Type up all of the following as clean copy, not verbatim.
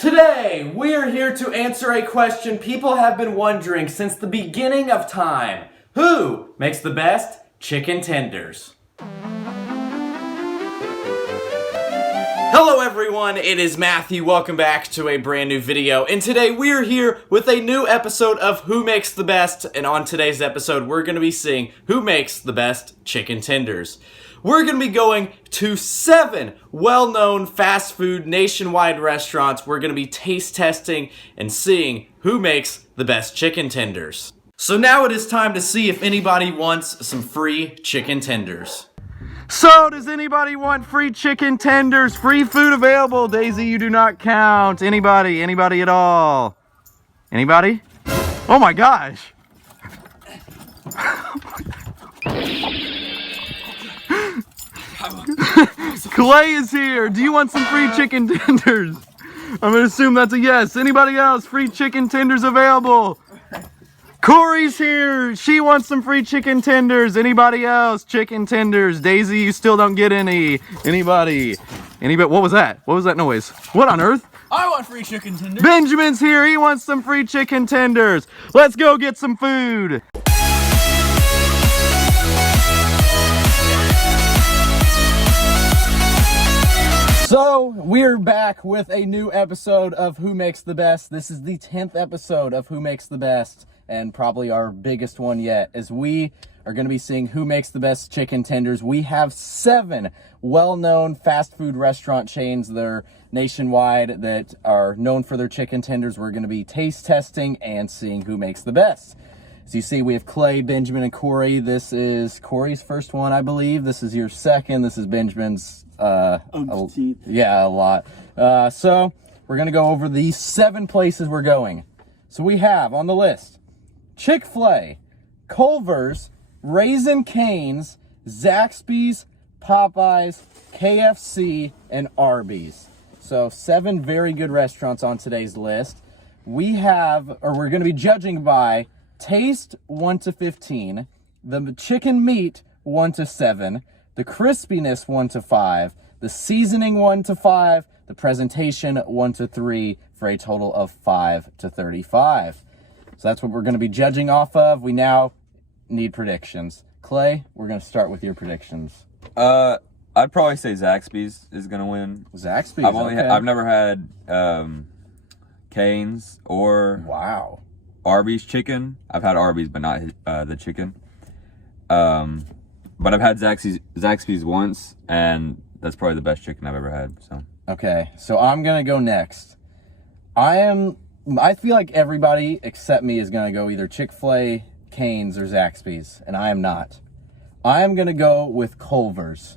Today, we are here to answer a question people have been wondering since the beginning of time. Who makes the best chicken tenders? Hello everyone, it is Matthew. Welcome back to a brand new video. And today we are here with a new episode of Who Makes the Best. And on today's episode, we're going to be seeing who makes the best chicken tenders. We're going to be going to 7 well-known fast food nationwide restaurants. We're going to be taste testing and seeing who makes the best chicken tenders. So now it is time to see if anybody wants some free chicken tenders. So does anybody want free chicken tenders? Free food available. Daisy, you do not count. Anybody? Anybody at all? Anybody? Oh my gosh. Clay is here. Do you want some free chicken tenders? I'm gonna assume that's a yes. Anybody else? Free chicken tenders available. Cory's here. She wants some free chicken tenders. Anybody else? Chicken tenders. Daisy, you still don't get any. Anybody? Anybody? What was that? What was that noise? What on earth? I want free chicken tenders. Benjamin's here. He wants some free chicken tenders. Let's go get some food. So, we're back with a new episode of Who Makes the Best. This is the 10th episode of Who Makes the Best, and probably our biggest one yet, as we are going to be seeing who makes the best chicken tenders. We have 7 well-known fast food restaurant chains that are nationwide that are known for their chicken tenders. We're going to be taste testing and seeing who makes the best. As you see, we have Clay, Benjamin, and Cory. This is Cory's first one, I believe. This is your second. This is Benjamin's a lot. So we're gonna go over the 7 places we're going. So we have on the list Chick-fil-A, Culvers, Raising Cane's, Zaxbys, Popeyes, KFC, and Arby's. So 7 very good restaurants on today's list. We're gonna be judging by taste 1 to 15, the chicken meat 1 to 7, the crispiness 1 to 5, the seasoning 1 to 5, the presentation 1 to 3, for a total of 5 to 35. So that's what we're going to be judging off of. We now need predictions. Clay, we're going to start with your predictions. I'd probably say Zaxbys is going to win. Zaxbys, I've never had Cane's or Arby's chicken. I've had Arby's, but not the chicken. But I've had Zaxby's once, and that's probably the best chicken I've ever had. So okay, so I'm gonna go next. I feel like everybody except me is gonna go either Chick-fil-A, Cane's, or Zaxby's, and I am not. I am gonna go with Culvers.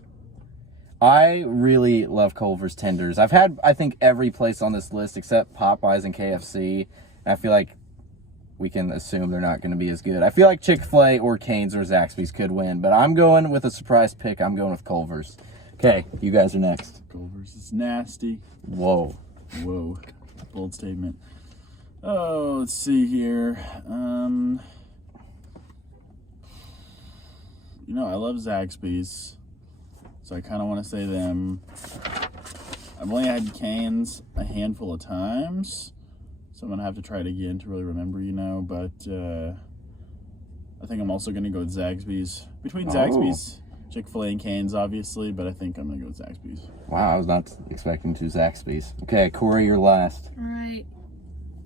I really love Culver's tenders. I've had, I think, every place on this list except Popeyes and KFC, and I feel like we can assume they're not going to be as good. I feel like Chick-fil-A or Cane's or Zaxby's could win, but I'm going with a surprise pick. I'm going with Culver's. Okay, you guys are next. Culvers is nasty. Whoa. Bold statement. Oh, let's see here. I love Zaxby's, so I kind of want to say them. I've only had Cane's a handful of times, so I'm going to have to try it again to really remember, but I think I'm also going to go with Zaxby's. Between Zaxby's, Chick-fil-A, and Cane's, obviously, but I think I'm going to go with Zaxby's. Wow, I was not expecting to Zaxby's. Okay, Cory, you're last. All right.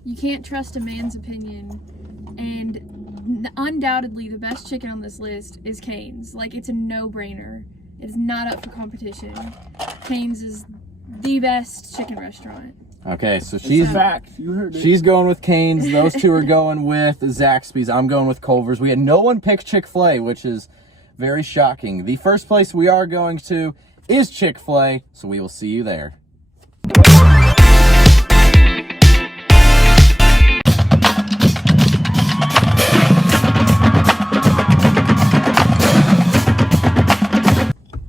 You can't trust a man's opinion, and undoubtedly the best chicken on this list is Cane's. Like, it's a no-brainer. It's not up for competition. Cane's is the best chicken restaurant. Okay, so You heard it. She's going with Cane's. Those two are going with Zaxby's. I'm going with Culver's. We had no one pick Chick-fil-A, which is very shocking. The first place we are going to is Chick-fil-A, so we will see you there.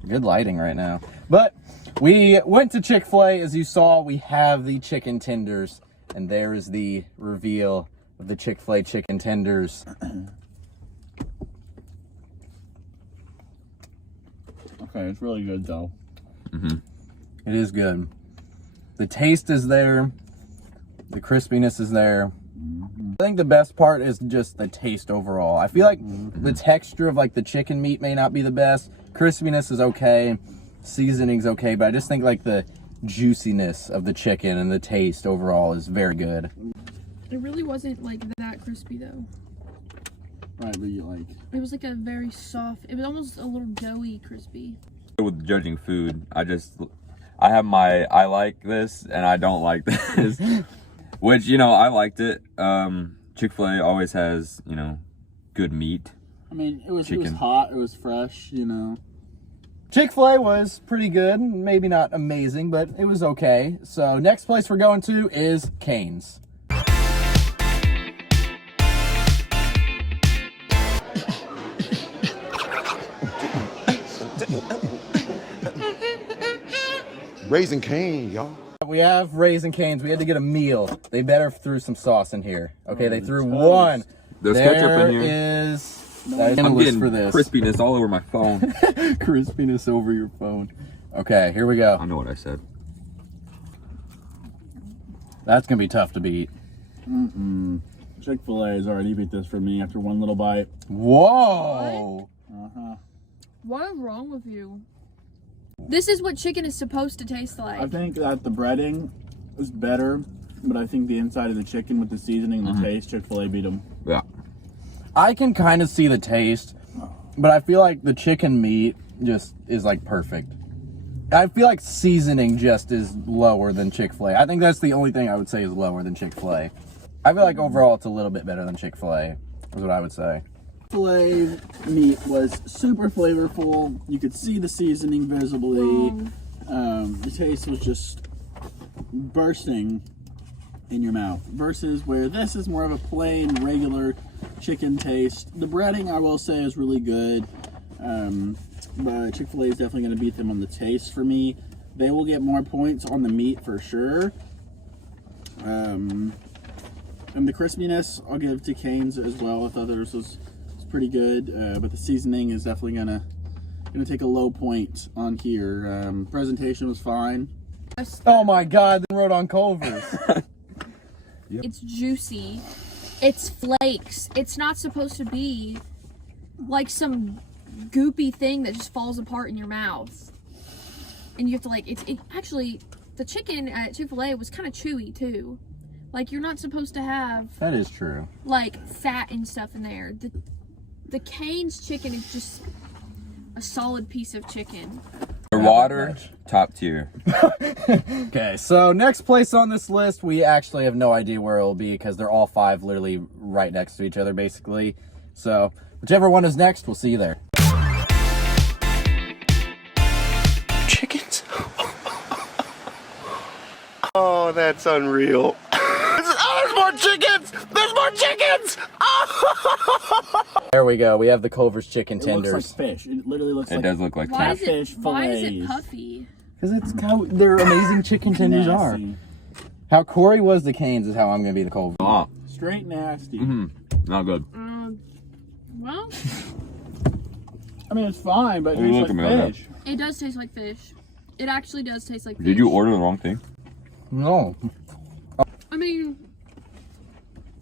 Good lighting right now. But we went to Chick-fil-A. As you saw, we have the chicken tenders, and there is the reveal of the Chick-fil-A chicken tenders. Okay, it's really good though. It is good. The taste is there. The crispiness is there. I think the best part is just the taste overall. I feel like the texture of like the chicken meat may not be the best. Crispiness is okay. Seasoning's okay, but I just think like the juiciness of the chicken and the taste overall is very good. It really wasn't like that crispy though. Right, but you like... It was like a very soft, it was almost a little doughy crispy. With judging food, I have my I like this and I don't like this. Which, you know, I liked it. Chick-fil-A always has, you know, good meat. I mean, it was hot, it was fresh, you know. Chick-fil-A was pretty good. Maybe not amazing, but it was okay. So next place we're going to is Cane's. Raising Cane, y'all. We have Raising Cane's. We had to get a meal. They better threw some sauce in here. Okay, they threw one. There's ketchup in here. There is... I'm getting crispiness all over my phone. Crispiness over your phone. Okay, here we go. I know what I said. That's going to be tough to beat. Chick-fil-A has already beat this for me after one little bite. Whoa! What is wrong with you? This is what chicken is supposed to taste like. I think that the breading is better, but I think the inside of the chicken with the seasoning and the taste, Chick-fil-A beat them. Yeah. I can kind of see the taste, but I feel like the chicken meat just is like perfect. I feel like seasoning just is lower than Chick-fil-A. I think that's the only thing I would say is lower than Chick-fil-A. I feel like overall it's a little bit better than Chick-fil-A, is what I would say. Chick-fil-A meat was super flavorful. You could see the seasoning visibly. The taste was just bursting in your mouth. Versus where this is more of a plain, regular chicken taste. The breading, I will say, is really good. But Chick-fil-A is definitely going to beat them on the taste for me. They will get more points on the meat for sure. And the crispiness, I'll give to Cane's as well. I thought theirs was pretty good, but the seasoning is definitely gonna take a low point on here. Presentation was fine. Oh my God! Then wrote on Culvers. Yep. It's juicy. It's flakes. It's not supposed to be like some goopy thing that just falls apart in your mouth. And you have to like, actually, the chicken at Chick-fil-A was kind of chewy too. Like, you're not supposed to have That is true. like fat and stuff in there. The Cane's chicken is just a solid piece of chicken. Their water, top tier. Okay, so next place on this list, we actually have no idea where it will be because they're all five literally right next to each other, basically. So whichever one is next, we'll see you there. Chickens? Oh, that's unreal. Oh, there's more chickens! There's more chickens! There we go. We have the Culver's chicken tenders. It looks like fish. It literally looks It like does look like Why is fish. it, why is it fillets. puffy? Because it's how their amazing chicken tenders are. nasty. How Cory was the Cane's is how I'm going to be the Culver. Ah, Straight nasty. not good. Well, I mean, it's fine, but it Look tastes at me like on that. fish. it does taste like fish. It actually does taste like fish. Did you order the wrong thing? No. I mean,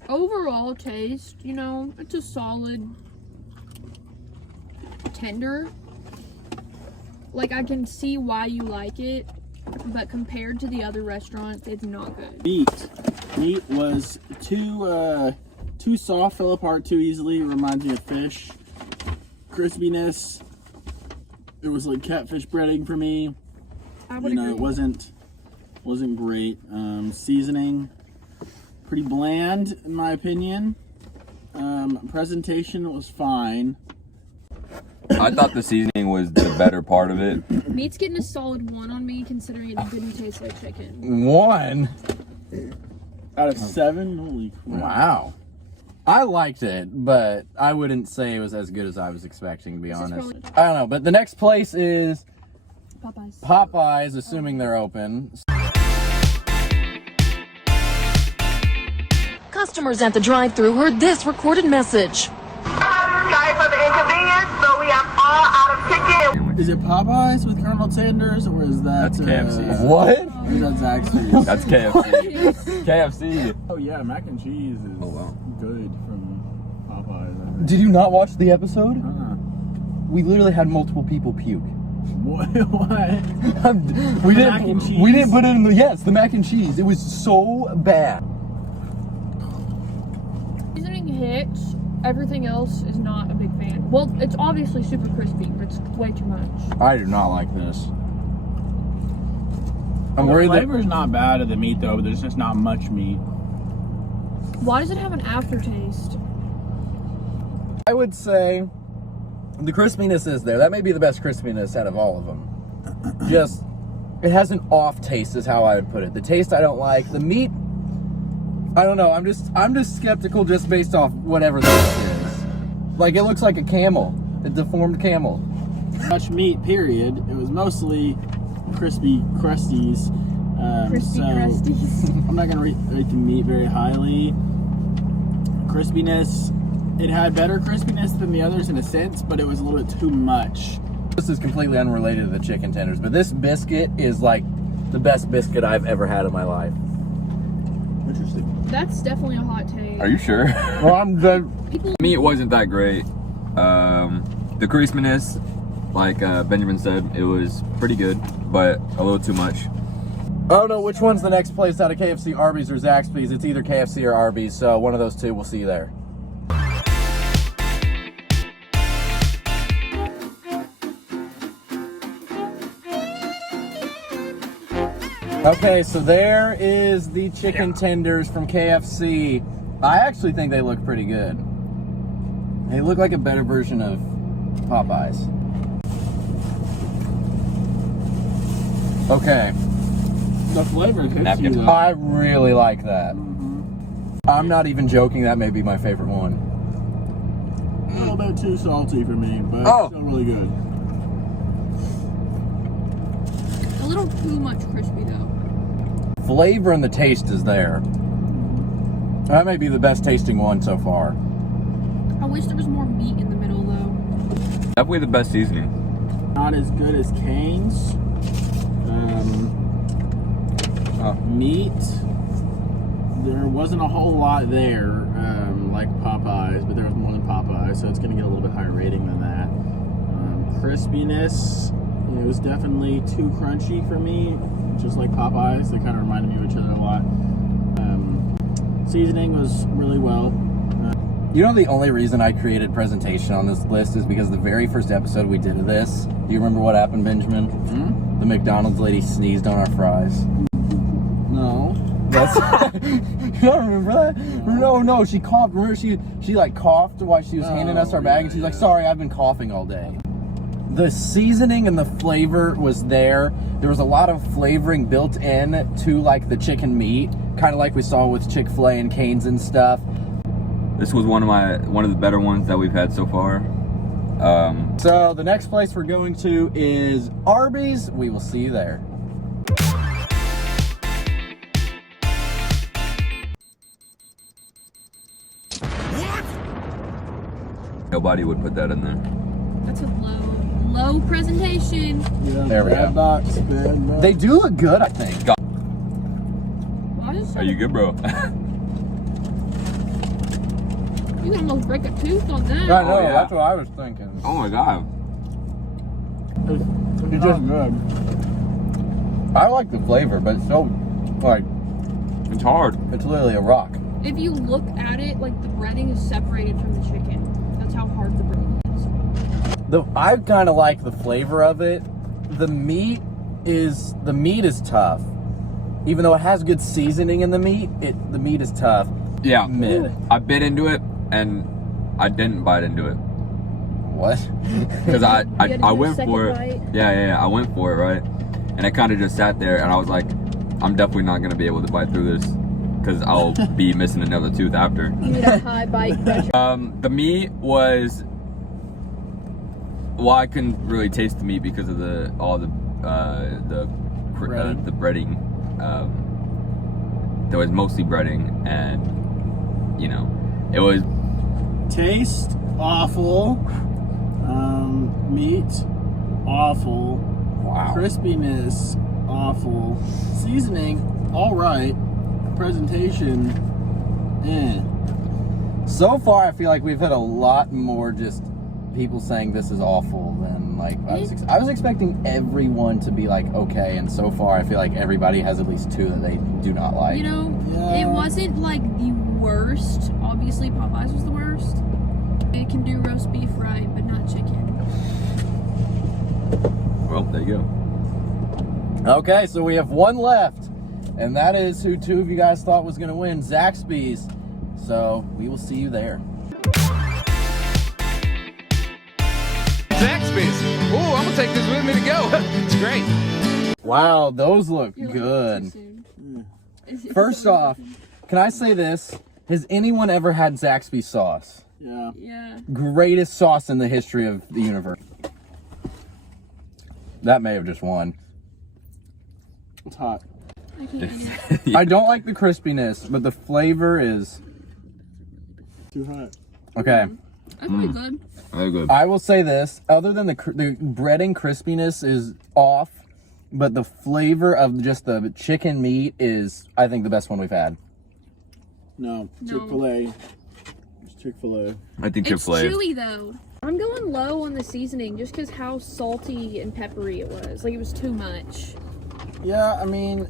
overall taste, you know, it's a solid tender. Like, I can see why you like it, but compared to the other restaurants, it's not good. Meat was too soft, fell apart too easily. Reminds me of fish. Crispiness. It was like catfish breading for me. I would You know, agree. it wasn't great. Seasoning, pretty bland in my opinion. Presentation was fine. I thought the seasoning was the better part of it. Meat's getting a solid 1 on me, considering it didn't taste like chicken. 1. Out of 7, holy crap. Wow. I liked it, but I wouldn't say it was as good as I was expecting, to be This is honest. probably- I don't know, but the next place is Popeyes. Popeyes, assuming they're open. Customers at the drive-thru heard this recorded message. Sorry for the inconvenience, but we are all out of chicken. Is it Popeyes with Colonel Sanders, or is that... That's KFC. What? Or is that Zaxbys? That's KFC. KFC. Oh yeah, mac and cheese is good from Popeyes. Did you not watch the episode? We We literally had multiple people puke. what? we mac and cheese? We didn't put it in the the mac and cheese. It was so bad. Seasoning hits. Everything else is not a big fan. Well, it's obviously super crispy, but it's way too much. I do not like this. I'm The worried that flavor's not bad of the meat though, but there's just not much meat. Why does it have an aftertaste? I would say the crispiness is there. That may be the best crispiness out of all of them. Just, it has an off taste is how I would put it. The taste I don't like. The meat, I don't know. I'm just skeptical just based off whatever this is. Like, it looks like a camel. A deformed camel. Much meat, period. It was mostly crispy crusties. Crispy so crusties. I'm not gonna rate the meat very highly. Crispiness, it had better crispiness than the others in a sense, but it was a little bit too much. This is completely unrelated to the chicken tenders, but this biscuit is like the best biscuit I've ever had in my life. Interesting. That's definitely a hot take. Are you sure? Well, I'm the People Meat wasn't that great. The crispiness, like Benjamin said, it was pretty good, but a little too much. I don't know which one's the next place out of KFC, Arby's, or Zaxbys. It's either KFC or Arby's, so one of those two. We'll see you there. Okay, so there is the chicken tenders from KFC. I actually think they look pretty good. They look like a better version of Popeyes. Okay. The flavor hits you Napkin. though. I really like that. I'm not even joking, that may be my favorite one. A little bit too salty for me, but Oh. still really good. a little too much crispy though. Flavor and the taste is there. That may be the best tasting one so far. I wish there was more meat in the middle though. Definitely the best seasoning. Not as good as Cane's. Meat, there wasn't a whole lot there, like Popeyes, but there was more than Popeyes, so it's going to get a little bit higher rating than that. Crispiness, it was definitely too crunchy for me, just like Popeyes. They kind of reminded me of each other a lot. Seasoning was really well. You know, the only reason I created presentation on this list is because the very first episode we did of this, do you remember what happened, Benjamin? The McDonald's lady sneezed on our fries. No. That's you don't remember that? No, she coughed. Remember she like coughed while she was handing us our bag, and she's like, "Sorry, I've been coughing all day." The seasoning and the flavor was there. There was a lot of flavoring built in to like the chicken meat, kind of like we saw with Chick-fil-A and Cane's and stuff. This was one of the better ones that we've had so far. So the next place we're going to is Arby's. We will see you there. Nobody would put that in there. That's a low presentation. There we go. Bad box, bad box. They do look good, I think. Why is it so- Are you good, bro? You can almost break a tooth on that. I know, yeah. that's what I was thinking. Oh my god. It's just good. I like the flavor, but it's so, like, It's hard. it's literally a rock. If you look at it, like the breading is separated from the chicken. That's how hard the breading is. I kind of like the flavor of it. The meat is tough. Even though it has good seasoning in the meat is tough. Yeah. Mid. I bit into it and I didn't bite into it. What? Because I had to do a went second for it. bite? Yeah. I went for it, right? And it kind of just sat there, and I was like, I'm definitely not going to be able to bite through this because I'll be missing another tooth after. You need a high bite pressure. The meat was... Well, I couldn't really taste the meat because of the breading. There was mostly breading, and it was... Taste awful. Meat awful. Wow. Crispiness, awful. Seasoning, all right. Presentation, So far, I feel like we've had a lot more just people saying this is awful than like I was expecting everyone to be like okay, and so far I feel like everybody has at least two that they do not like. You know, Yeah. it wasn't like the worst. Obviously, Popeyes was the worst. It can do roast beef right, but not chicken. Well, there you go. Okay, so we have one left, and that is who two of you guys thought was going to win, Zaxbys. So we will see you there. Zaxbys. Ooh, I'm gonna take this with me to go. It's great. Wow, those look You're good. Like, too soon. First off, can I say this? Has anyone ever had Zaxby's sauce? yeah. Yeah. Greatest sauce in the history of the universe. That may have just won. It's hot. I can't. I don't like the crispiness, but the flavor is Too hot. okay. That's pretty good. Very good. I will say this: other than the breading crispiness is off, but the flavor of just the chicken meat is, I think, the best one we've had. No, No. Chick-fil-A. It's Chick-fil-A. I think It's Chick-fil-A. chewy though. I'm going low on the seasoning just because how salty and peppery it was. Like it was too much. Yeah, I mean,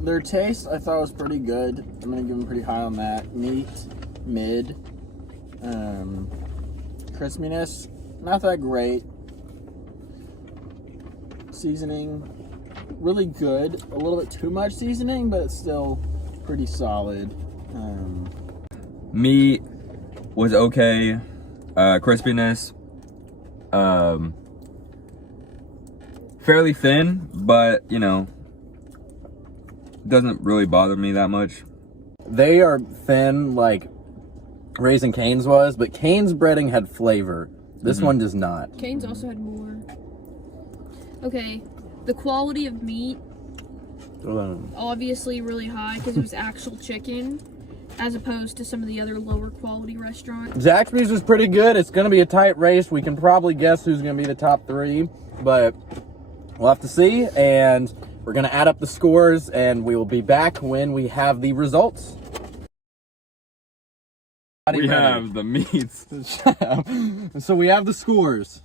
their taste I thought was pretty good. I'm gonna give them pretty high on that. Meat, mid. Crispiness, not that great. Seasoning, really good. A little bit too much seasoning, but it's still pretty solid. Meat was okay. Crispiness, fairly thin, but you know, doesn't really bother me that much. They are thin like Raising Cane's was, but Cane's breading had flavor. This one does not. Cane's also had more. Okay, the quality of meat obviously really high because it was actual chicken, as opposed to some of the other lower quality restaurants. Zaxby's was pretty good. It's going to be a tight race. We can probably guess who's going to be the top three, but we'll have to see. And we're going to add up the scores, and we will be back when we have the results. We have the meats. So we have the scores.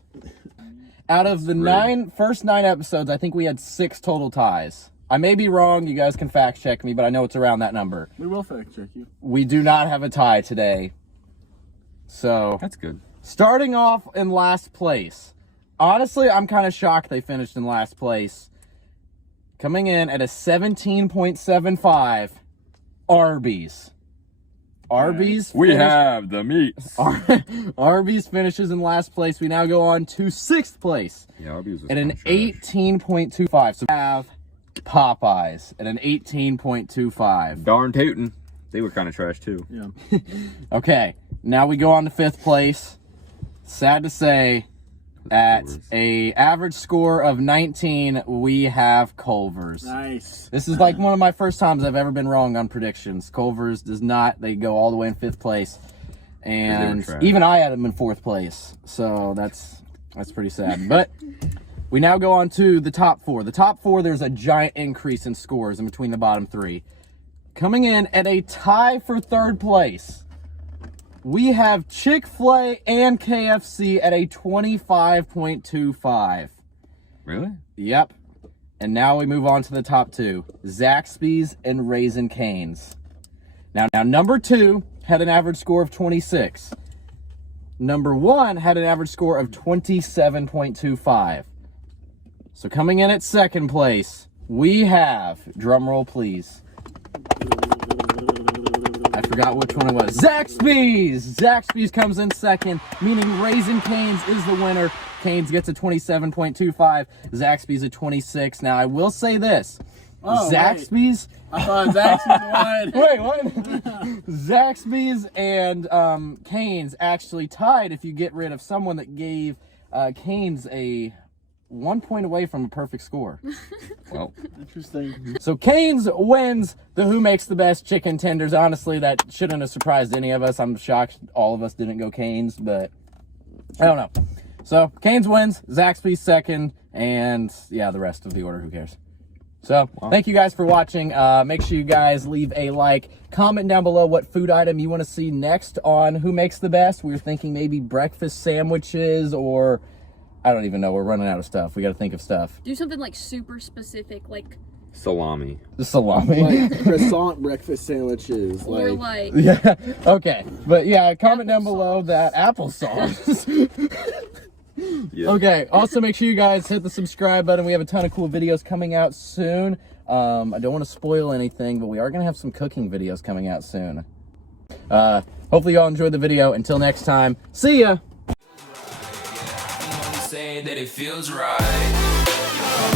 Out of the first nine episodes, I think we had 6 total ties. I may be wrong. You guys can fact check me, but I know it's around that number. We will fact check you. We do not have a tie today. So That's good. starting off in last place. Honestly, I'm kind of shocked they finished in last place. Coming in at a 17.75, Arby's. Arby's. We have the meats. Arby's finishes in last place. We now go on to 6th place Yeah, Arby's was at an kinda trash. 18.25. So we have Popeyes at an 18.25. Darn tootin'. They were kind of trash too. Yeah. Okay, now we go on to 5th place. Sad to say, at a average score of 19, we have Culvers. Nice. This is like one of my first times I've ever been wrong on predictions. Culvers does not. They go all the way in 5th place. And trash. even I had them in 4th place. So that's pretty sad. But we now go on to the top 4. The top 4, there's a giant increase in scores in between the bottom 3. Coming in at a tie for 3rd place, we have Chick-fil-A and KFC at a 25.25. Really? Yep. And now we move on to the top 2. Zaxby's and Raising Cane's. Now number 2 had an average score of 26. Number 1 had an average score of 27.25. So coming in at 2nd place, we have, drumroll please, I forgot which one it was. Zaxby's! Zaxby's comes in 2nd, meaning Raising Cane's is the winner. Cane's gets a 27.25. Zaxby's a 26. Now, I will say this. Oh, Zaxby's... I thought Zaxby's won. Wait, what? Zaxby's and Cane's actually tied if you get rid of someone that gave Cane's a 1 point away from a perfect score. Well, Interesting. So Cane's wins the Who Makes the Best Chicken Tenders. Honestly, that shouldn't have surprised any of us. I'm shocked all of us didn't go Cane's, but I don't know. So Cane's wins, Zaxby's 2nd, and yeah, the rest of the order, who cares? So, thank you guys for watching. Make sure you guys leave a like. Comment down below what food item you want to see next on Who Makes the Best. We were thinking maybe breakfast sandwiches, or I don't even know. We're running out of stuff. We got to think of stuff. Do something like super specific, like Salami. The salami. Like croissant breakfast sandwiches. or like Yeah, okay. But yeah, comment down below that applesauce. Yeah. Okay, also make sure you guys hit the subscribe button. We have a ton of cool videos coming out soon. I don't want to spoil anything, but we are going to have some cooking videos coming out soon. Hopefully you all enjoyed the video. Until next time, see ya! Saying that it feels right.